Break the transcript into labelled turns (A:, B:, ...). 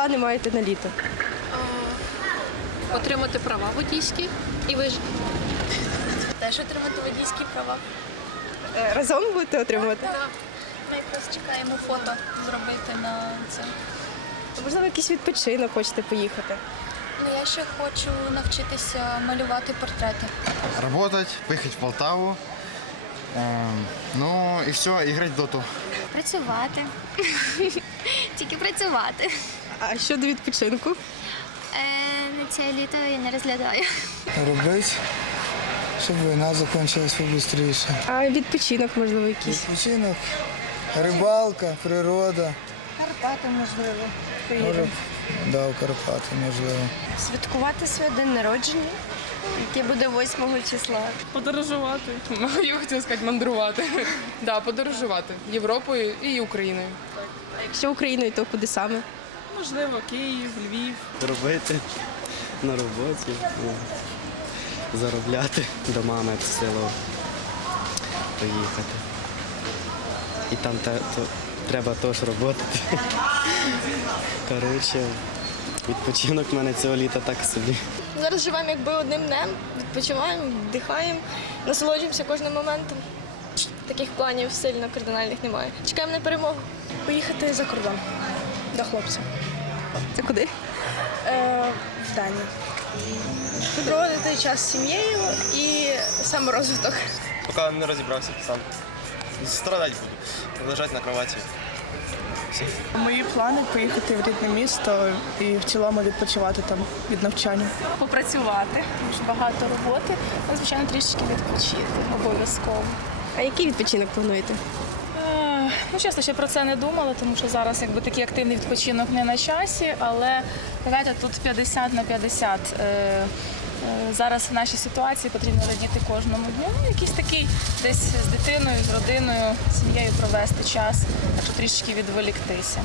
A: плани маєте на літо?
B: отримати права водійські і вижити.
C: Теж отримати водійські права.
A: Е, Разом будете отримувати?
C: Так, Ми якраз чекаємо фото зробити на це.
A: Можливо, якийсь відпочинок хочете поїхати?
C: Ну я ще хочу навчитися малювати портрети.
D: Работать, поехать в Полтаву. Эм, Ну и все, играть в доту.
E: Працювати. Тільки працювати.
A: А щодо відпочинку?
E: Е, на це літо я не розглядаю.
F: робити, щоб війна закінчилась побыстріше.
A: А відпочинок, можливо, якийсь?
F: Відпочинок, рибалка, природа.
A: Карпати, можливо.
F: Може, да, в Карпати, можливо.
A: Святкувати свій день народження, який буде 8 числа.
G: Подорожувати. Я хотіла сказати мандрувати. Да, подорожувати Європою і Україною.
A: Якщо Україною, то куди саме?
G: Можливо, Київ, Львів.
H: робити на роботі, ну, заробляти до мами в село поїхати. І там те, то, треба теж роботи. Коротше, відпочинок в мене цього літа так собі.
C: Зараз живемо якби одним днем, відпочиваємо, вдихаємо, насолоджуємося кожним моментом. Таких планів сильно кардинальних немає. Чекаємо на перемогу. Поїхати за кордон до хлопця.
A: Це куди?
C: Е, в Данії. Проводити час з сім'єю і саморозвиток.
I: Поки не розібрався сам. Страдати буду, лежати на кроваті.
J: Мої плани поїхати в рідне місто і в цілому відпочивати там від навчання.
K: попрацювати, дуже багато роботи, а звичайно трішечки відпочити обов'язково.
A: А який відпочинок плануєте?
K: Е, Ну, чесно, ще про це не думала, тому що зараз якби такий активний відпочинок не на часі, але знаєте, тут 50 на 50. Е, е, Зараз в нашій ситуації потрібно радіти кожному дню. Ну, якийсь такий десь з дитиною, з родиною, з сім'єю провести час, так що трішки відволіктися.